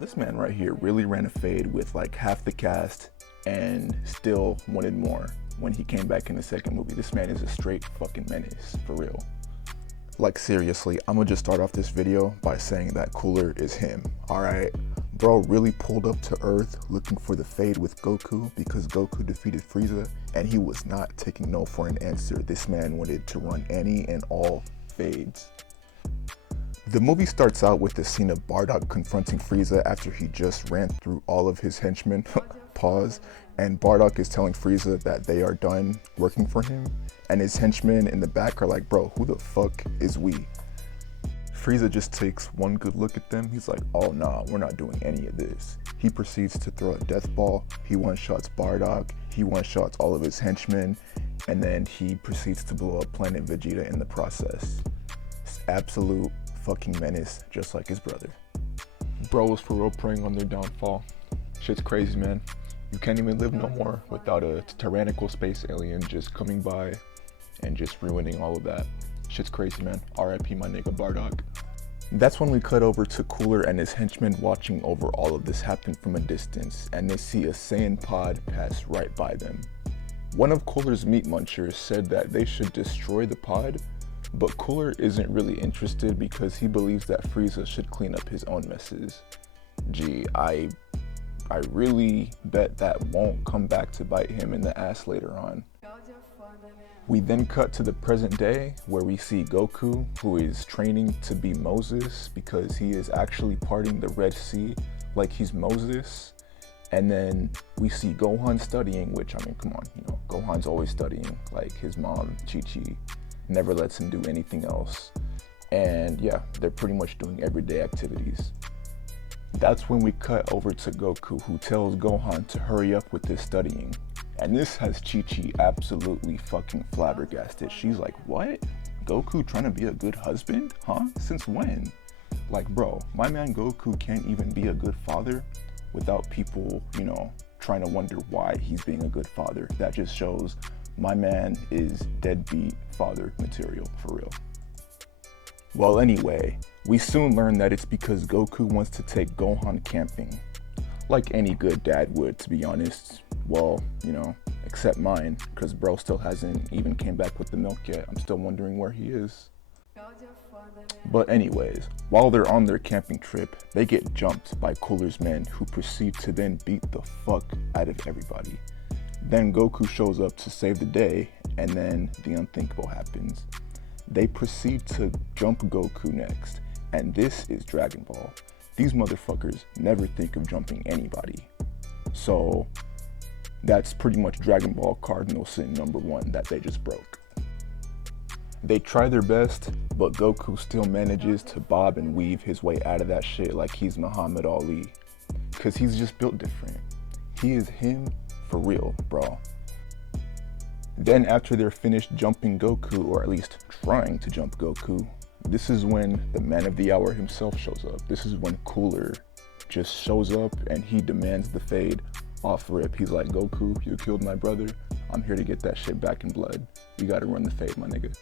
This man right here really ran a fade with like half the cast and still wanted more when he came back in the second movie. This man is a straight fucking menace, for real. Like seriously, I'm gonna just start off this video by saying that Cooler is him, alright? Bro really pulled up to Earth looking for the fade with Goku because Goku defeated Frieza, and he was not taking no for an answer. This man wanted to run any and all fades. The movie starts out with the scene of Bardock confronting Frieza after he just ran through all of his henchmen, pause, and Bardock is telling Frieza that they are done working for him, and his henchmen in the back are like, bro, who the fuck is we? Frieza just takes one good look at them. He's like, oh nah, we're not doing any of this. He proceeds to throw a death ball. He one-shots Bardock. He one-shots all of his henchmen, and then he proceeds to blow up Planet Vegeta in the process. It's absolute fucking menace, just like his brother. Bro was for real preying on their downfall. Shit's crazy, man. You can't even live no more without a tyrannical space alien just coming by and just ruining all of that. Shit's crazy, man. R.I.P. my nigga Bardock. That's when we cut over to Cooler and his henchmen watching over all of this happen from a distance, and they see a Saiyan pod pass right by them. One of Cooler's meat munchers said that they should destroy the pod, but Cooler isn't really interested because he believes that Frieza should clean up his own messes. Gee, I really bet that won't come back to bite him in the ass later on. We then cut to the present day where we see Goku, who is training to be Moses because he is actually parting the Red Sea like he's Moses. And then we see Gohan studying, which, I mean, come on, you know, Gohan's always studying, like his mom, Chi-Chi, never lets him do anything else. And yeah, they're pretty much doing everyday activities. That's when we cut over to Goku, who tells Gohan to hurry up with his studying. And this has Chi-Chi absolutely fucking flabbergasted. She's like, what? Goku trying to be a good husband? Huh? Since when? Like, bro, my man Goku can't even be a good father without people, you know, trying to wonder why he's being a good father. That just shows my man is deadbeat father material, for real. Well, anyway, we soon learn that it's because Goku wants to take Gohan camping. Like any good dad would, to be honest. Well, you know, except mine, because bro still hasn't even came back with the milk yet. I'm still wondering where he is. But anyways, while they're on their camping trip, they get jumped by Cooler's men, who proceed to then beat the fuck out of everybody. Then Goku shows up to save the day, and then the unthinkable happens. They proceed to jump Goku next, and this is Dragon Ball. These motherfuckers never think of jumping anybody. So that's pretty much Dragon Ball cardinal sin number one that they just broke. They try their best, but Goku still manages to bob and weave his way out of that shit like he's Muhammad Ali. Cause he's just built different. He is him for real, bro. Then after they're finished jumping Goku, or at least trying to jump Goku, this is when the man of the hour himself shows up. This is when Cooler just shows up and he demands the fade off rip. He's like, Goku, you killed my brother. I'm here to get that shit back in blood. You gotta run the fade, my nigga.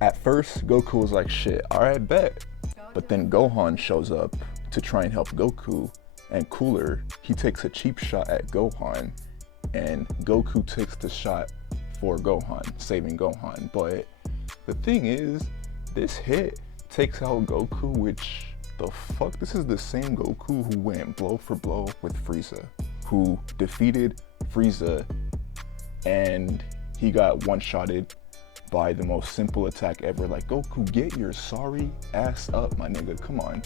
At first, Goku was like, shit, alright, bet. But then Gohan shows up to try and help Goku, and Cooler, he takes a cheap shot at Gohan, and Goku takes the shot for Gohan, saving Gohan. But the thing is, this hit takes out Goku, which, the fuck? This is the same Goku who went blow for blow with Frieza, who defeated Frieza, and he got one-shotted by the most simple attack ever. Like, Goku, get your sorry ass up, my nigga, come on.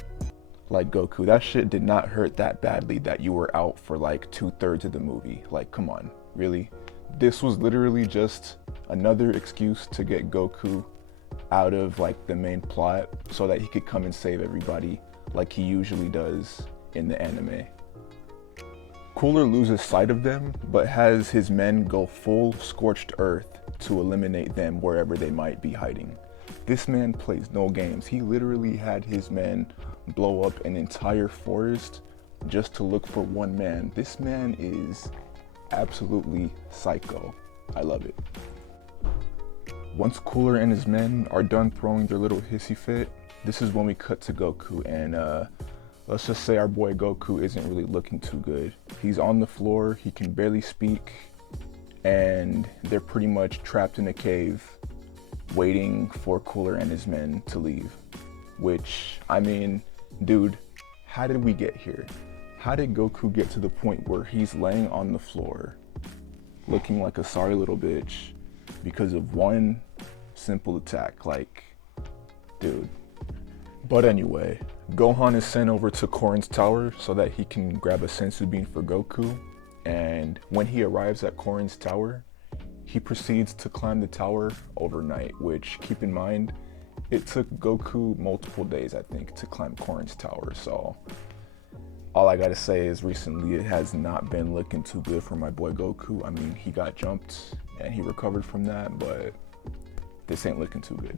Like, Goku, that shit did not hurt that badly that you were out for like 2/3 of the movie. Like, come on, really? This was literally just another excuse to get Goku out of like the main plot so that he could come and save everybody like he usually does in the anime. Cooler loses sight of them, but has his men go full scorched earth to eliminate them wherever they might be hiding. This man plays no games. He literally had his men blow up an entire forest just to look for one man. This man is absolutely psycho. I love it. Once Cooler and his men are done throwing their little hissy fit, this is when we cut to Goku, and let's just say our boy Goku isn't really looking too good. He's on the floor, he can barely speak, and they're pretty much trapped in a cave waiting for Cooler and his men to leave. Which, I mean, dude, how did we get here? How did Goku get to the point where he's laying on the floor looking like a sorry little bitch because of one simple attack? Like, dude. But anyway, Gohan is sent over to Korin's tower so that he can grab a Senzu bean for Goku. And when he arrives at Korin's tower, he proceeds to climb the tower overnight, which, keep in mind, it took Goku multiple days, I think, to climb Korin's tower. So all I gotta say is recently it has not been looking too good for my boy Goku. I mean, he got jumped and he recovered from that, but this ain't looking too good.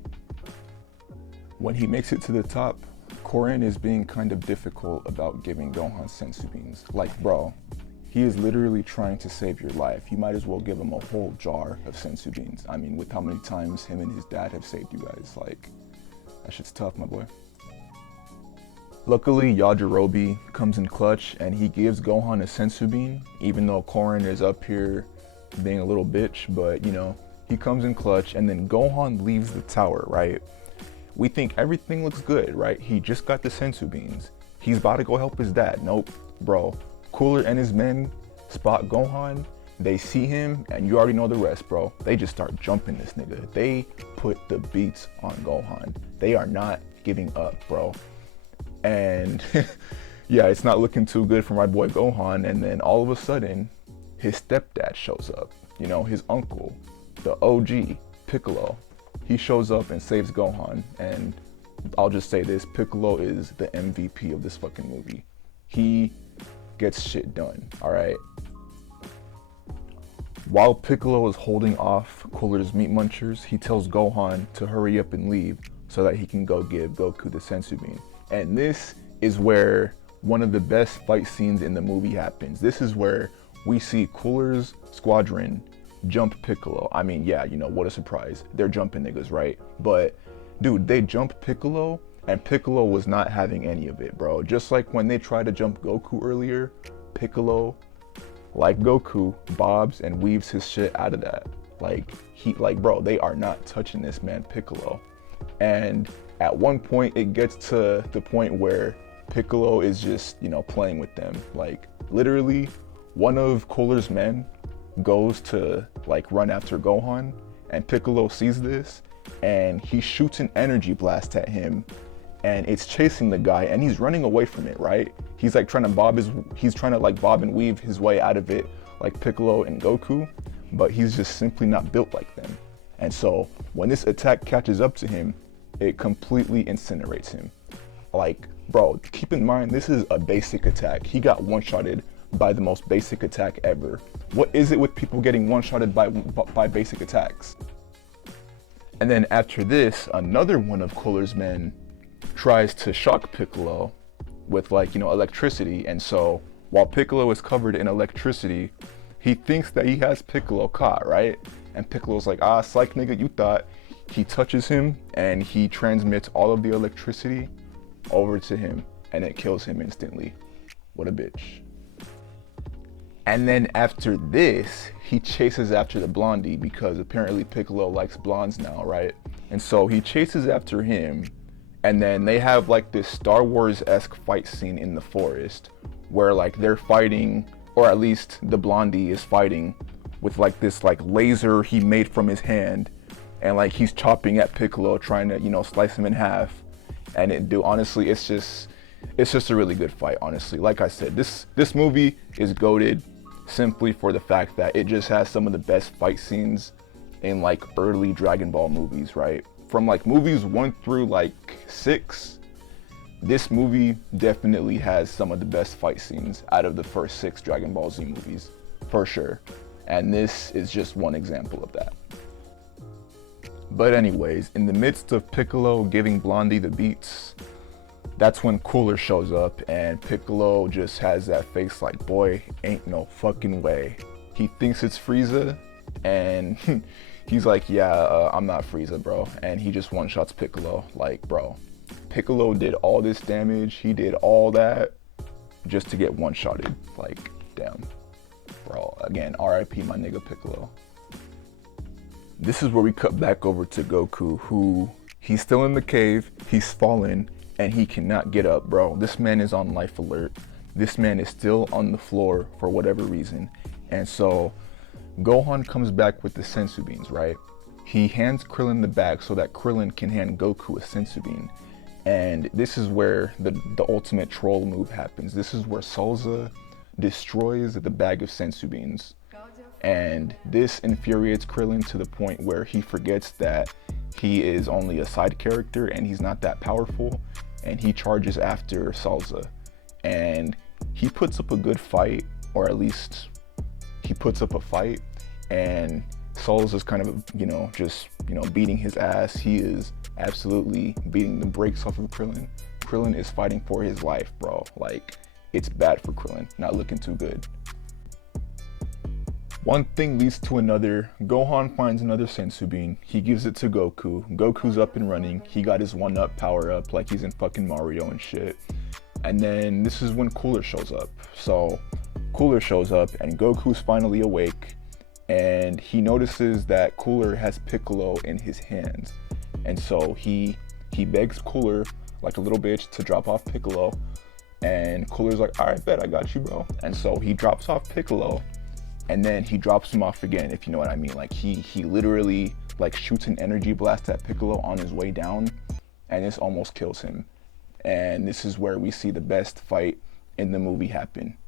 When he makes it to the top, Korin is being kind of difficult about giving Gohan Senzu beans. Like, bro, he is literally trying to save your life. You might as well give him a whole jar of Senzu beans. I mean, with how many times him and his dad have saved you guys. Like, that shit's tough, my boy. Luckily, Yajirobe comes in clutch and he gives Gohan a Senzu bean, even though Korin is up here being a little bitch, but you know, he comes in clutch and then Gohan leaves the tower, right? We think everything looks good, right? He just got the Senzu beans. He's about to go help his dad. Nope, bro. Cooler and his men spot Gohan. They see him, and you already know the rest, bro. They just start jumping this nigga. They put the beats on Gohan. They are not giving up, bro. And yeah, it's not looking too good for my boy Gohan. And then all of a sudden, his stepdad shows up. You know, his uncle, the OG, Piccolo. He shows up and saves Gohan, and I'll just say this, Piccolo is the MVP of this fucking movie. He gets shit done, all right? While Piccolo is holding off Cooler's meat munchers, he tells Gohan to hurry up and leave so that he can go give Goku the Senzu bean. And this is where one of the best fight scenes in the movie happens. This is where we see Cooler's squadron jump Piccolo. I mean, yeah, you know, what a surprise. They're jumping niggas, right? But dude, they jump Piccolo and Piccolo was not having any of it, bro. Just like when they tried to jump Goku earlier, Piccolo, like Goku, bobs and weaves his shit out of that. Like, bro, they are not touching this man Piccolo. And at one point it gets to the point where Piccolo is just, you know, playing with them. Like, literally, one of Cooler's men goes to like run after Gohan, and Piccolo sees this and he shoots an energy blast at him, and it's chasing the guy and he's running away from it, right? He's like trying to bob and weave his way out of it like Piccolo and Goku, but he's just simply not built like them. And so when this attack catches up to him, it completely incinerates him. Like, bro, keep in mind, this is a basic attack. He got one-shotted by the most basic attack ever. What is it with people getting one-shotted by basic attacks? And then after this, another one of Cooler's men tries to shock Piccolo with, like, you know, electricity. And so while Piccolo is covered in electricity, he thinks that he has Piccolo caught, right? And Piccolo's like, ah, psych nigga, you thought. He touches him and he transmits all of the electricity over to him and it kills him instantly. What a bitch. And then after this, he chases after the blondie because apparently Piccolo likes blondes now, right? And so he chases after him, and then they have like this Star Wars-esque fight scene in the forest where like they're fighting, or at least the blondie is fighting with like this like laser he made from his hand, and like he's chopping at Piccolo trying to, you know, slice him in half. And honestly, it's just a really good fight, honestly. Like I said, this movie is goated simply for the fact that it just has some of the best fight scenes in like early Dragon Ball movies, right? From like movies 1 through like 6, this movie definitely has some of the best fight scenes out of the first 6 Dragon Ball Z movies, for sure. And this is just one example of that. But anyways, in the midst of Piccolo giving Blondie the beats, that's when Cooler shows up, and Piccolo just has that face like, boy, ain't no fucking way. He thinks it's Frieza, and he's like, yeah, I'm not Frieza, bro. And he just one-shots Piccolo. Like, bro, Piccolo did all this damage, he did all that just to get one-shotted. Like, damn. Bro, again, RIP my nigga Piccolo. This is where we cut back over to Goku, who he's still in the cave, he's fallen, and he cannot get up, bro. This man is on life alert. This man is still on the floor for whatever reason. And so Gohan comes back with the Senzu beans, right? He hands Krillin the bag so that Krillin can hand Goku a Senzu bean. And this is where the ultimate troll move happens. This is where Salza destroys the bag of Senzu beans. And this infuriates Krillin to the point where he forgets that he is only a side character and he's not that powerful. And he charges after Salza. And he puts up a good fight, or at least he puts up a fight. And Salza's kind of, just, beating his ass. He is absolutely beating the brakes off of Krillin. Krillin is fighting for his life, bro. Like, it's bad for Krillin, not looking too good. One thing leads to another. Gohan finds another Senzu bean. He gives it to Goku. Goku's up and running. He got his 1-up power up like he's in fucking Mario and shit. And then this is when Cooler shows up. So Cooler shows up and Goku's finally awake. And he notices that Cooler has Piccolo in his hands. And so he begs Cooler, like a little bitch, to drop off Piccolo. And Cooler's like, all right, bet, I got you, bro. And so he drops off Piccolo. And then he drops him off again, if you know what I mean. Like he literally like shoots an energy blast at Piccolo on his way down, and this almost kills him. And this is where we see the best fight in the movie happen.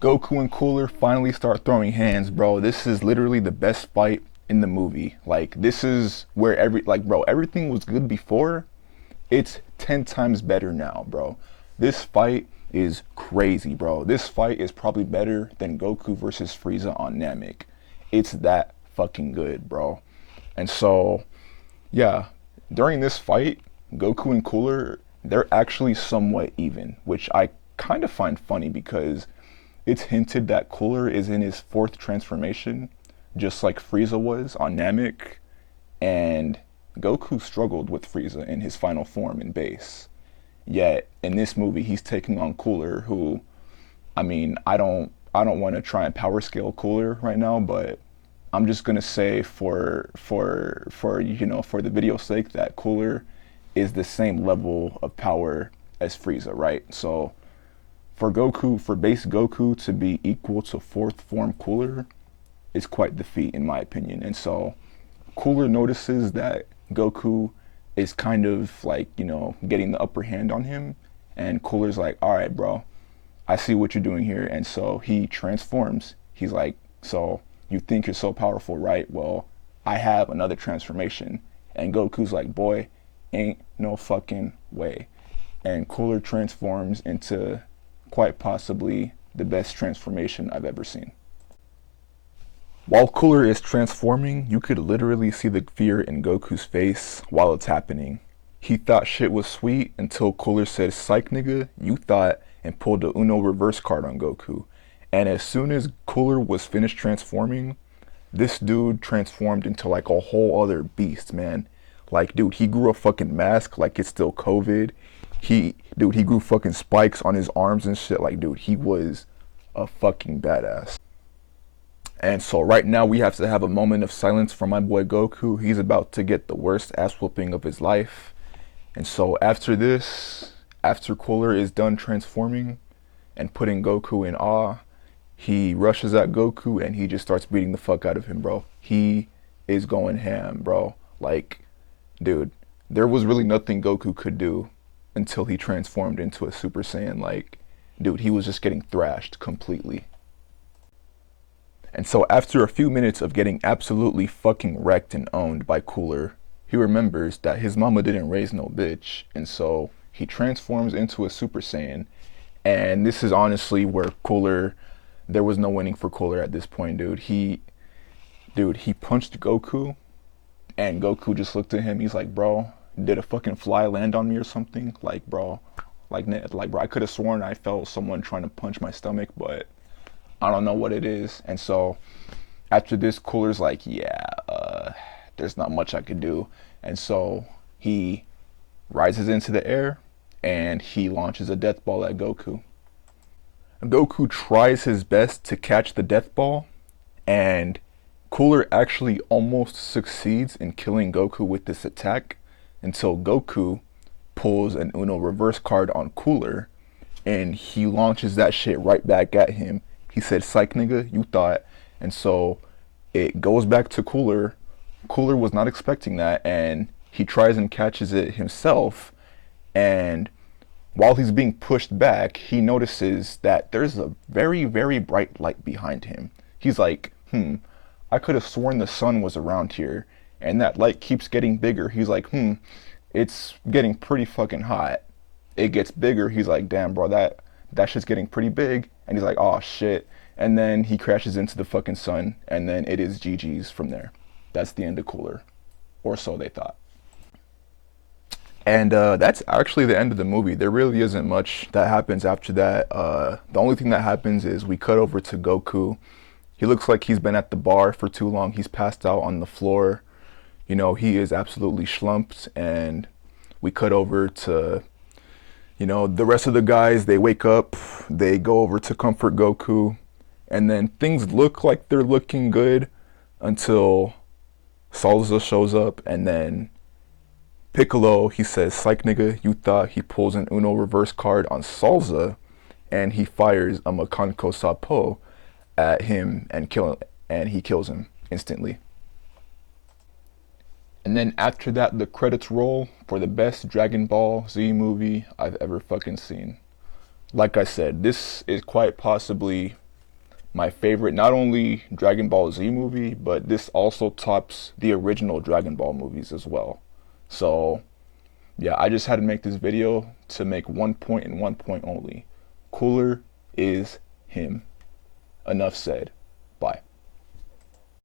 Goku and Cooler finally start throwing hands, bro. This is literally the best fight in the movie. Like, this is where everything was good before. It's 10 times better now, bro. This fight is crazy, bro. This fight is probably better than Goku versus Frieza on Namek. It's that fucking good, bro. And so, yeah, during this fight, Goku and Cooler, they're actually somewhat even, which I kind of find funny because it's hinted that Cooler is in his 4th transformation, just like Frieza was on Namek, and Goku struggled with Frieza in his final form in base. Yet in this movie, he's taking on Cooler, who, I mean, I don't want to try and power scale Cooler right now, but I'm just gonna say for the video's sake that Cooler is the same level of power as Frieza, right? So for base Goku to be equal to 4th form Cooler is quite the feat in my opinion. And so Cooler notices that Goku is kind of like, getting the upper hand on him, and Cooler's like, all right, bro, I see what you're doing here. And so he transforms. He's like, so you think you're so powerful, right? Well, I have another transformation. And Goku's like, boy, ain't no fucking way. And Cooler transforms into quite possibly the best transformation I've ever seen. While Cooler is transforming, you could literally see the fear in Goku's face while it's happening. He thought shit was sweet until Cooler said, psych nigga, you thought, and pulled the Uno reverse card on Goku. And as soon as Cooler was finished transforming, this dude transformed into like a whole other beast, man. Like, dude, he grew a fucking mask like it's still COVID. He grew fucking spikes on his arms and shit. Like, dude, he was a fucking badass. And so right now we have to have a moment of silence for my boy Goku. He's about to get the worst ass whooping of his life. And so after this, after Cooler is done transforming and putting Goku in awe, he rushes at Goku and he just starts beating the fuck out of him, bro. He is going ham, bro. Like, dude, there was really nothing Goku could do until he transformed into a Super Saiyan. Like, dude, he was just getting thrashed completely. And so after a few minutes of getting absolutely fucking wrecked and owned by Cooler, he remembers that his mama didn't raise no bitch. And so he transforms into a Super Saiyan. And this is honestly where Cooler, there was no winning for Cooler at this point, dude. He punched Goku, and Goku just looked at him. He's like, bro, did a fucking fly land on me or something? Like, bro, bro, I could have sworn I felt someone trying to punch my stomach, but I don't know what it is. And so after this, Cooler's like, yeah, there's not much I could do. And so He rises into the air and he launches a death ball at Goku. Goku tries his best to catch the death ball, and Cooler actually almost succeeds in killing Goku with this attack until Goku pulls an Uno reverse card on Cooler and he launches that shit right back at him. He said, "Psych nigga, you thought." And so it goes back to Cooler. Cooler was not expecting that, and he tries and catches it himself. And while he's being pushed back, he notices that there's a very, very bright light behind him. He's like, I could have sworn the sun was around here. And that light keeps getting bigger. He's like, it's getting pretty fucking hot. It gets bigger. He's like, damn, bro, that shit's getting pretty big. And he's like, oh, shit. And then he crashes into the fucking sun. And then it is GG's from there. That's the end of Cooler. Or so they thought. And that's actually the end of the movie. There really isn't much that happens after that. The only thing that happens is we cut over to Goku. He looks like he's been at the bar for too long. He's passed out on the floor. You know, he is absolutely schlumped. And we cut over to, you know, the rest of the guys. They wake up. They go over to comfort Goku. And then things look like they're looking good until Salza shows up. And then Piccolo, he says, "Psych nigga, you thought." He pulls an Uno reverse card on Salza, and he fires a Makanko Sapo at him and he kills him instantly. And then after that, the credits roll for the best Dragon Ball Z movie I've ever fucking seen. Like I said, this is quite possibly my favorite, not only Dragon Ball Z movie, but this also tops the original Dragon Ball movies as well. So, yeah, I just had to make this video to make one point and one point only. Cooler is him. Enough said.